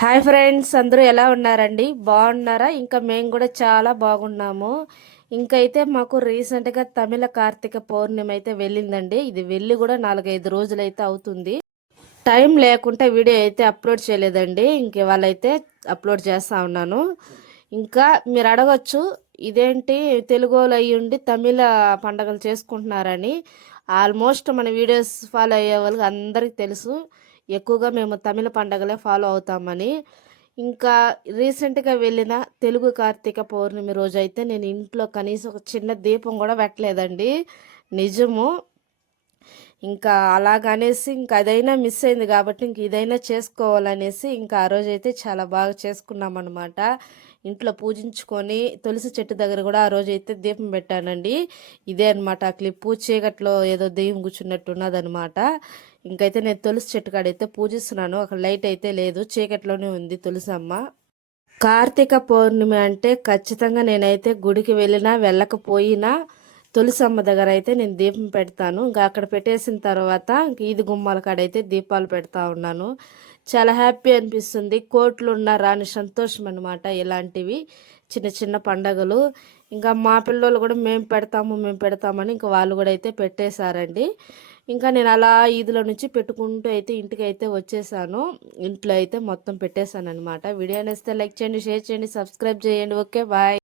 Hi friends అందరూ ఎలా ఉన్నారండి? బాగున్నారా? ఇంకా మేము కూడా చాలా బాగున్నాము. ఇంకైతే మాకు రీసెంట్గా తమిళ కార్తీక పౌర్ణమి అయితే వెళ్ళిందండి. ఇది వెళ్ళి కూడా నాలుగైదు రోజులైతే అవుతుంది. టైం లేకుంటే వీడియో అయితే అప్లోడ్ చేయలేదండి. ఇంక వాళ్ళైతే అప్లోడ్ చేస్తూ ఉన్నాను. ఇంకా మీరు అడగచ్చు ఇదేంటి తెలుగు అయ్యి ఉండి తమిళ పండగలు చేసుకుంటున్నారని. ఆల్మోస్ట్ మన వీడియోస్ ఫాలో అయ్యే వాళ్ళకి అందరికీ తెలుసు. ఎక్కువగా మేము తమిళ పండగలే ఫాలో అవుతామని. ఇంకా రీసెంట్గా వెళ్ళిన తెలుగు కార్తీక పౌర్ణమి రోజు అయితే నేను ఇంట్లో కనీసం ఒక చిన్న దీపం కూడా పెట్టలేదండి. నిజము. ఇంకా అలాగనేసి ఇంకా అదైనా మిస్ అయింది కాబట్టి ఇంక ఇదైనా చేసుకోవాలనేసి ఇంకా ఆ రోజు అయితే చాలా బాగా చేసుకున్నాం అనమాట ఇంట్లో పూజించుకొని తులసి చెట్టు దగ్గర కూడా ఆ రోజు అయితే దీపం పెట్టానండి. ఇదే అనమాట ఆ క్లిప్పు చీకట్లో ఏదో దెయ్యం కూర్చున్నట్టు ఉన్నదనమాట ఇంకైతే నేను తులసి చెట్టు కాడైతే పూజిస్తున్నాను అక్కడ లైట్ అయితే లేదు చీకట్లోనే ఉంది తులసి అమ్మ. కార్తీక పౌర్ణమి అంటే ఖచ్చితంగా నేనైతే గుడికి వెళ్ళినా వెళ్ళకపోయినా తులసమ్మ దగ్గర అయితే నేను దీపం పెడతాను. ఇంకా అక్కడ పెట్టేసిన తర్వాత ఈది గుమ్మాల కాడైతే దీపాలు పెడతా ఉన్నాను. చాలా హ్యాపీ అనిపిస్తుంది. కోట్లు ఉన్న రాని సంతోషం అనమాట ఇలాంటివి. చిన్న చిన్న పండగలు. ఇంకా మా పిల్లలు కూడా మేము పెడతాము మేము పెడతామని ఇంకా వాళ్ళు కూడా అయితే పెట్టేశారండి. ఇంకా నేను అలా ఈదులో నుంచి పెట్టుకుంటూ అయితే ఇంటికి అయితే వచ్చేసాను. ఇంట్లో అయితే మొత్తం పెట్టేశాను అనమాట వీడియో నేస్తే లైక్ చేయండి షేర్ చేయండి సబ్స్క్రైబ్ చేయండి. Okay bye.